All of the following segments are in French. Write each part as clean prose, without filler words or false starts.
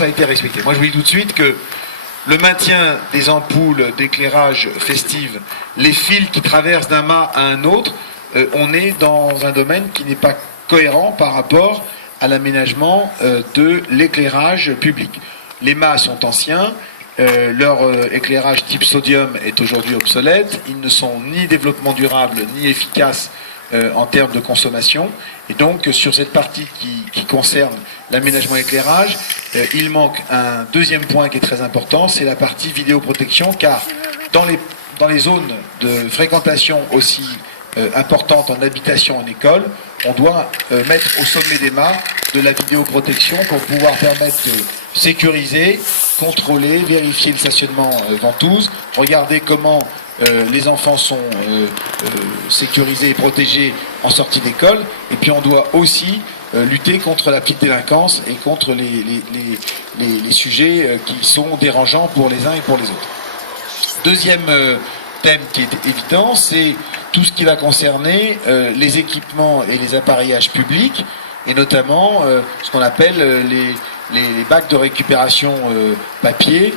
ça a été respecté. Moi, je vous dis tout de suite que le maintien des ampoules d'éclairage festive, les fils qui traversent d'un mât à un autre, on est dans un domaine qui n'est pas cohérent par rapport à l'aménagement de l'éclairage public. Les mâts sont anciens, leur éclairage type sodium est aujourd'hui obsolète, ils ne sont ni développement durable ni efficaces en termes de consommation. Et donc, sur cette partie qui concerne l'aménagement éclairage, il manque un deuxième point qui est très important, c'est la partie vidéoprotection, car dans les zones de fréquentation aussi importantes en habitation, en école, on doit mettre au sommet des mâts de la vidéoprotection pour pouvoir permettre de sécuriser, contrôler, vérifier le stationnement ventouse, regarder comment les enfants sont sécurisés et protégés en sortie d'école, et puis on doit aussi lutter contre la petite délinquance et contre les sujets qui sont dérangeants pour les uns et pour les autres. Deuxième thème qui est évident, c'est tout ce qui va concerner les équipements et les appareillages publics, et notamment ce qu'on appelle les bacs de récupération papier,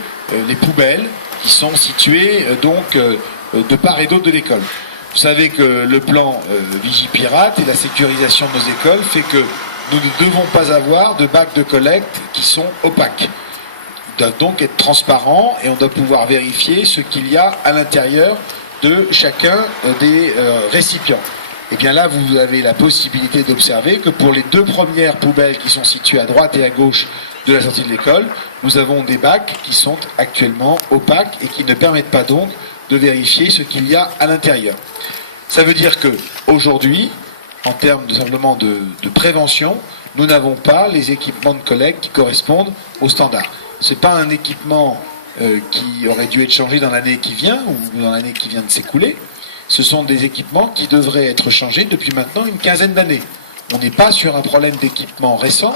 les poubelles, qui sont situés donc de part et d'autre de l'école. Vous savez que le plan Vigipirate et la sécurisation de nos écoles fait que nous ne devons pas avoir de bacs de collecte qui sont opaques. Ils doivent donc être transparents et on doit pouvoir vérifier ce qu'il y a à l'intérieur de chacun des récipients. Et bien là, vous avez la possibilité d'observer que pour les deux premières poubelles qui sont situées à droite et à gauche de la sortie de l'école, nous avons des bacs qui sont actuellement opaques et qui ne permettent pas donc de vérifier ce qu'il y a à l'intérieur. Ça veut dire que aujourd'hui, en termes simplement de prévention, nous n'avons pas les équipements de collecte qui correspondent aux standards. Ce n'est pas un équipement qui aurait dû être changé dans l'année qui vient ou dans l'année qui vient de s'écouler. Ce sont des équipements qui devraient être changés depuis maintenant une quinzaine d'années. On n'est pas sur un problème d'équipement récent,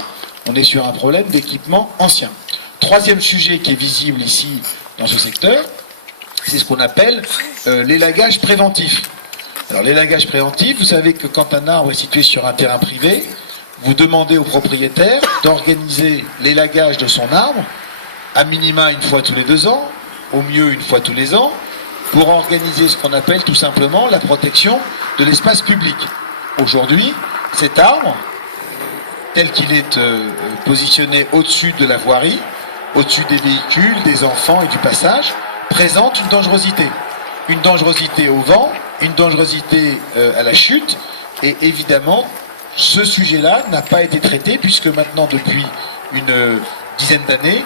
on est sur un problème d'équipement ancien. Troisième sujet qui est visible ici dans ce secteur, c'est ce qu'on appelle l'élagage préventif. Alors l'élagage préventif, vous savez que quand un arbre est situé sur un terrain privé, vous demandez au propriétaire d'organiser l'élagage de son arbre, à minima une fois tous les 2 ans, au mieux une fois tous les ans, pour organiser ce qu'on appelle tout simplement la protection de l'espace public. Aujourd'hui, cet arbre, tel qu'il est positionné au-dessus de la voirie, au-dessus des véhicules, des enfants et du passage, présente une dangerosité. Une dangerosité au vent, une dangerosité à la chute, et évidemment, ce sujet-là n'a pas été traité, puisque maintenant, depuis une dizaine d'années,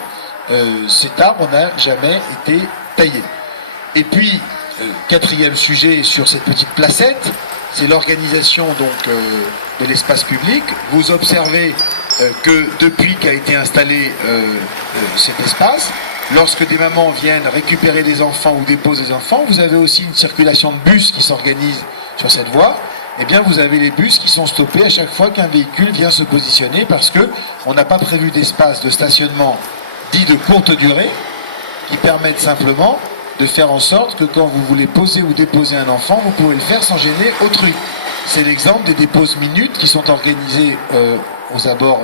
cet arbre n'a jamais été taillé. Et puis, quatrième sujet sur cette petite placette, c'est l'organisation donc de l'espace public. Vous observez que depuis qu'a été installé cet espace, lorsque des mamans viennent récupérer des enfants ou déposent des enfants, vous avez aussi une circulation de bus qui s'organise sur cette voie. Eh bien, vous avez les bus qui sont stoppés à chaque fois qu'un véhicule vient se positionner parce qu'on n'a pas prévu d'espace de stationnement dit de courte durée qui permettent simplement de faire en sorte que quand vous voulez poser ou déposer un enfant, vous pouvez le faire sans gêner autrui. C'est l'exemple des déposes minutes qui sont organisées aux abords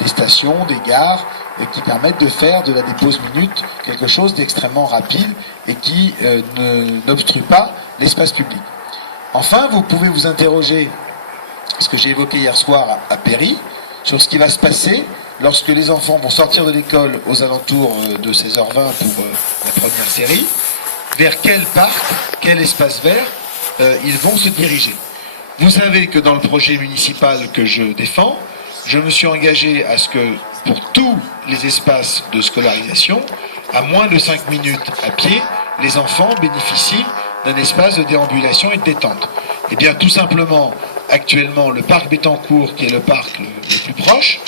des stations, des gares, et qui permettent de faire de la dépose minute quelque chose d'extrêmement rapide et qui n'obstrue pas l'espace public. Enfin, vous pouvez vous interroger, ce que j'ai évoqué hier soir à Péry, sur ce qui va se passer lorsque les enfants vont sortir de l'école aux alentours de 16h20 pour la première série, vers quel parc, quel espace vert ils vont se diriger. Vous savez que dans le projet municipal que je défends, je me suis engagé à ce que pour tous les espaces de scolarisation, à moins de 5 minutes à pied, les enfants bénéficient d'un espace de déambulation et de détente. Et bien tout simplement, actuellement, le parc Bettencourt, qui est le parc le plus proche,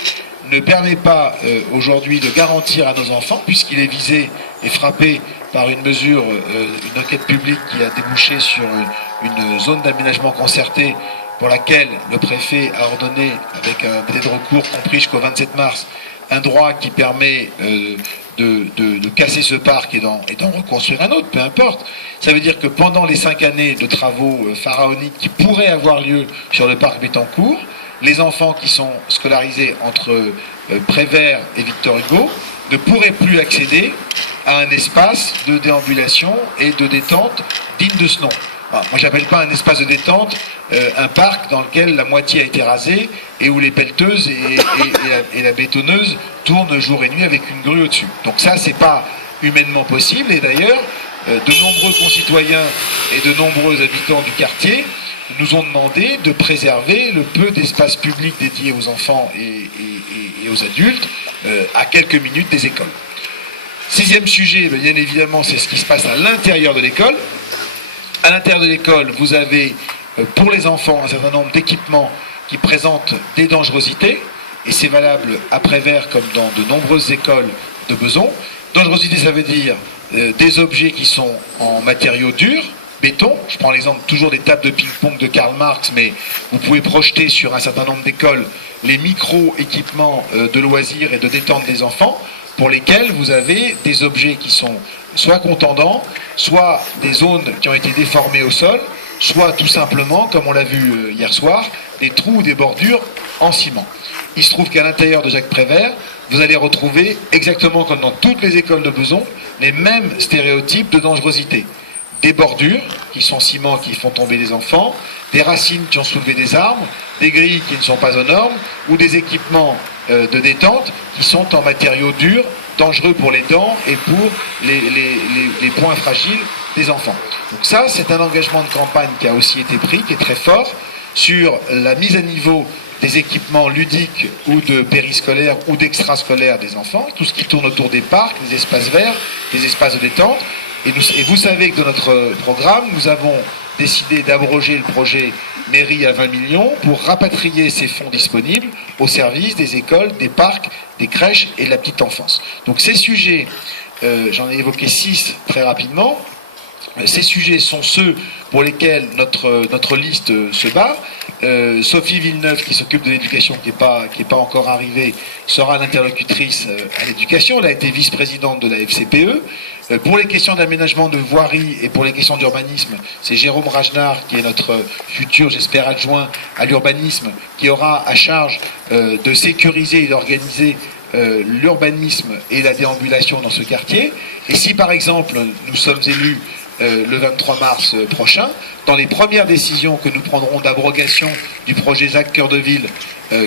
ne permet pas aujourd'hui de garantir à nos enfants, puisqu'il est visé et frappé par une mesure, une enquête publique qui a débouché sur une zone d'aménagement concerté pour laquelle le préfet a ordonné, avec un délai de recours compris jusqu'au 27 mars, un droit qui permet de casser ce parc et d'en reconstruire un autre, peu importe. Ça veut dire que pendant les 5 années de travaux pharaoniques qui pourraient avoir lieu sur le parc Bettencourt, les enfants qui sont scolarisés entre Prévert et Victor Hugo ne pourraient plus accéder à un espace de déambulation et de détente digne de ce nom. Alors, moi, j'appelle pas un espace de détente un parc dans lequel la moitié a été rasée et où les pelleteuses et la bétonneuse tournent jour et nuit avec une grue au-dessus. Donc ça, c'est pas humainement possible. Et d'ailleurs, de nombreux concitoyens et de nombreux habitants du quartier nous ont demandé de préserver le peu d'espace public dédié aux enfants et aux adultes à quelques minutes des écoles. Sixième sujet, bien évidemment, c'est ce qui se passe à l'intérieur de l'école. À l'intérieur de l'école, vous avez pour les enfants un certain nombre d'équipements qui présentent des dangerosités, et c'est valable à Prévert comme dans de nombreuses écoles de Besançon. Dangerosité, ça veut dire des objets qui sont en matériaux durs, béton. Je prends l'exemple toujours des tables de ping-pong de Karl Marx, mais vous pouvez projeter sur un certain nombre d'écoles les micro-équipements de loisirs et de détente des enfants, pour lesquels vous avez des objets qui sont soit contendants, soit des zones qui ont été déformées au sol, soit tout simplement, comme on l'a vu hier soir, des trous ou des bordures en ciment. Il se trouve qu'à l'intérieur de Jacques Prévert, vous allez retrouver, exactement comme dans toutes les écoles de Besançon, les mêmes stéréotypes de dangerosité. Des bordures qui sont ciment, qui font tomber des enfants, des racines qui ont soulevé des arbres, des grilles qui ne sont pas aux normes, ou des équipements de détente qui sont en matériaux durs, dangereux pour les dents et pour les points fragiles des enfants. Donc ça, c'est un engagement de campagne qui a aussi été pris, qui est très fort, sur la mise à niveau des équipements ludiques ou de périscolaires ou d'extrascolaires des enfants, tout ce qui tourne autour des parcs, des espaces verts, des espaces de détente. Et vous savez que dans notre programme, nous avons décidé d'abroger le projet mairie à 20 millions pour rapatrier ces fonds disponibles au service des écoles, des parcs, des crèches et de la petite enfance. Donc ces sujets, j'en ai évoqué 6 très rapidement. Ces sujets sont ceux pour lesquels notre liste se bat. Sophie Villeneuve, qui s'occupe de l'éducation, qui est pas encore arrivée, sera l'interlocutrice à l'éducation. Elle a été vice-présidente de la FCPE. Pour les questions d'aménagement de voirie et pour les questions d'urbanisme, c'est Jérôme Rajnar, qui est notre futur, j'espère, adjoint à l'urbanisme, qui aura à charge de sécuriser et d'organiser l'urbanisme et la déambulation dans ce quartier. Et si, par exemple, nous sommes élus le 23 mars prochain, dans les premières décisions que nous prendrons d'abrogation du projet ZAC Cœur de Ville,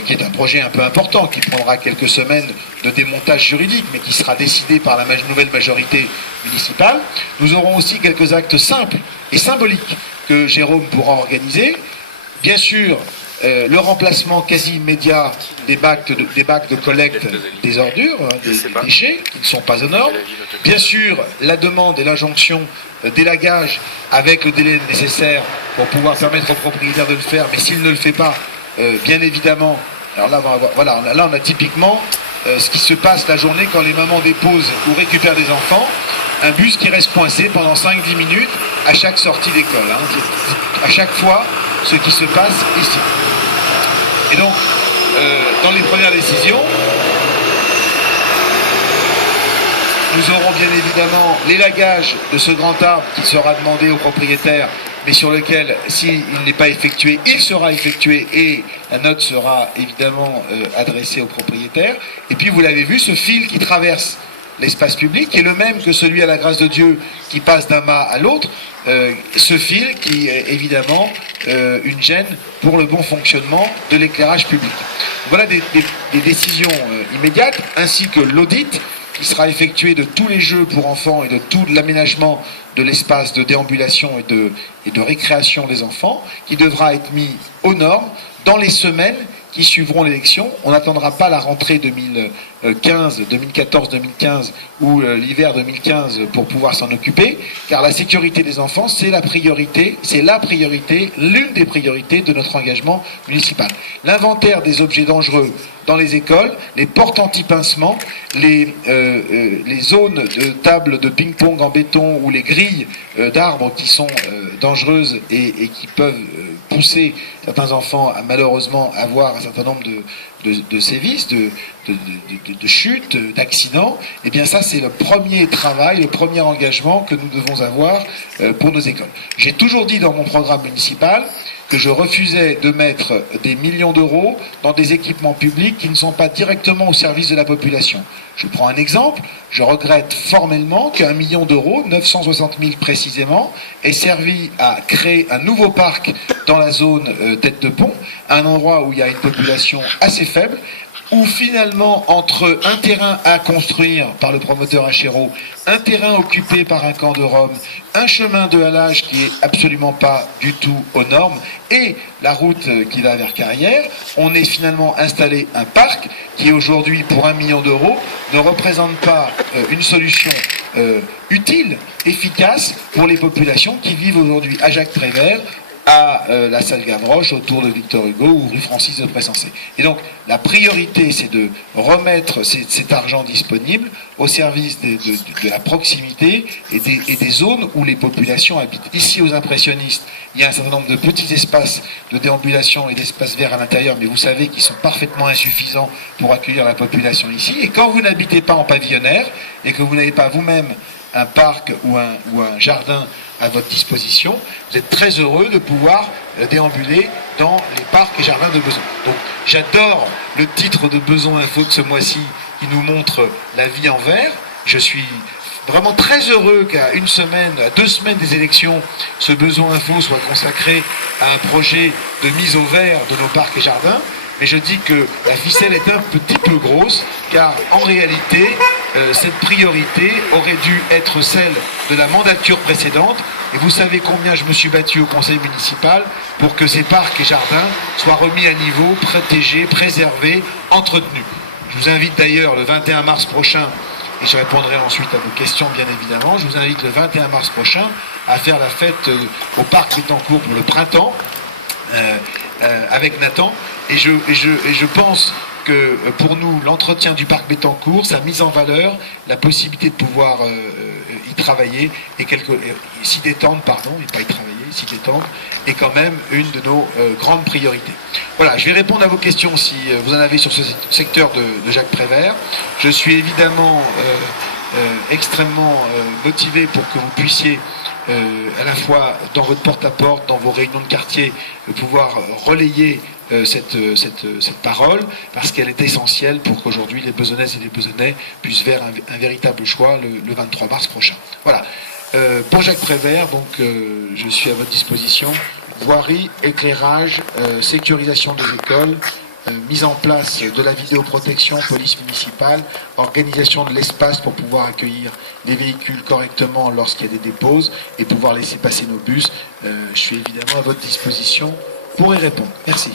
qui est un projet un peu important, qui prendra quelques semaines de démontage juridique, mais qui sera décidé par la nouvelle majorité municipale, nous aurons aussi quelques actes simples et symboliques que Jérôme pourra organiser. Bien sûr, le remplacement quasi immédiat des bacs de collecte des ordures, des déchets, qui ne sont pas aux normes. Bien sûr, la demande et l'injonction d'élagage avec le délai nécessaire pour pouvoir permettre au propriétaire de le faire, mais s'il ne le fait pas, bien évidemment, alors là, voilà, là on a typiquement ce qui se passe la journée quand les mamans déposent ou récupèrent des enfants, un bus qui reste coincé pendant 5-10 minutes à chaque sortie d'école. À chaque fois, ce qui se passe ici. Et donc, dans les premières décisions, nous aurons bien évidemment l'élagage de ce grand arbre qui sera demandé au propriétaire, mais sur lequel, s'il n'est pas effectué, il sera effectué et la note sera évidemment adressée au propriétaire. Et puis, vous l'avez vu, ce fil qui traverse l'espace public est le même que celui à la grâce de Dieu qui passe d'un mât à l'autre, ce fil qui est évidemment une gêne pour le bon fonctionnement de l'éclairage public. Voilà des décisions immédiates, ainsi que l'audit qui sera effectué de tous les jeux pour enfants et de tout l'aménagement de l'espace de déambulation et de récréation des enfants, qui devra être mis aux normes dans les semaines qui suivront l'élection. On n'attendra pas la rentrée 2014-2015 ou l'hiver 2015 pour pouvoir s'en occuper, car la sécurité des enfants, c'est la priorité, l'une des priorités de notre engagement municipal. L'inventaire des objets dangereux dans les écoles, les portes anti-pincement, les zones de tables de ping-pong en béton ou les grilles d'arbres qui sont dangereuses et qui peuvent pousser certains enfants à malheureusement avoir un certain nombre de sévices, de chutes, d'accidents. Et bien ça, c'est le premier travail, le premier engagement que nous devons avoir pour nos écoles. J'ai toujours dit dans mon programme municipal que je refusais de mettre des millions d'euros dans des équipements publics qui ne sont pas directement au service de la population. Je prends un exemple, je regrette formellement qu'1 million d'euros, 960 000 précisément, ait servi à créer un nouveau parc dans la zone tête de pont, un endroit où il y a une population assez faible, où finalement, entre un terrain à construire par le promoteur Achéreau, un terrain occupé par un camp de Rome, un chemin de halage qui est absolument pas du tout aux normes, et la route qui va vers Carrière, on est finalement installé un parc qui aujourd'hui, pour 1 million d'euros, ne représente pas une solution utile, efficace pour les populations qui vivent aujourd'hui à Jacques-Prévert, à la salle Gavroche, autour de Victor Hugo ou rue Francis de Pressensé. Et donc, la priorité, c'est de remettre cet argent disponible au service de la proximité et des zones où les populations habitent. Ici, aux impressionnistes, il y a un certain nombre de petits espaces de déambulation et d'espaces verts à l'intérieur, mais vous savez qu'ils sont parfaitement insuffisants pour accueillir la population ici. Et quand vous n'habitez pas en pavillonnaire et que vous n'avez pas vous-même un parc ou un jardin à votre disposition, vous êtes très heureux de pouvoir déambuler dans les parcs et jardins de Besançon. Donc j'adore le titre de Besançon Info de ce mois-ci qui nous montre la vie en vert. Je suis vraiment très heureux qu'à 1 semaine, à 2 semaines des élections, ce Besançon Info soit consacré à un projet de mise au vert de nos parcs et jardins. Mais je dis que la ficelle est un petit peu grosse, car en réalité, cette priorité aurait dû être celle de la mandature précédente. Et vous savez combien je me suis battu au conseil municipal pour que ces parcs et jardins soient remis à niveau, protégés, préservés, entretenus. Je vous invite d'ailleurs le 21 mars prochain, et je répondrai ensuite à vos questions bien évidemment, je vous invite le 21 mars prochain à faire la fête au parc Bettencourt pour le printemps, avec Nathan, et je pense que pour nous, l'entretien du parc Bettencourt, sa mise en valeur, la possibilité de pouvoir y travailler, et s'y détendre, pardon, et pas y travailler, s'y détendre, est quand même une de nos grandes priorités. Voilà, je vais répondre à vos questions si vous en avez sur ce secteur de Jacques Prévert. Je suis évidemment extrêmement motivé pour que vous puissiez à la fois dans votre porte-à-porte, dans vos réunions de quartier, pouvoir relayer cette parole, parce qu'elle est essentielle pour qu'aujourd'hui les Besonnaises et les Besonnais puissent faire un véritable choix le 23 mars prochain. Voilà. Pour Jacques Prévert, donc je suis à votre disposition. Voirie, éclairage, sécurisation des écoles, mise en place de la vidéoprotection, police municipale, organisation de l'espace pour pouvoir accueillir les véhicules correctement lorsqu'il y a des déposes et pouvoir laisser passer nos bus. Je suis évidemment à votre disposition pour y répondre. Merci.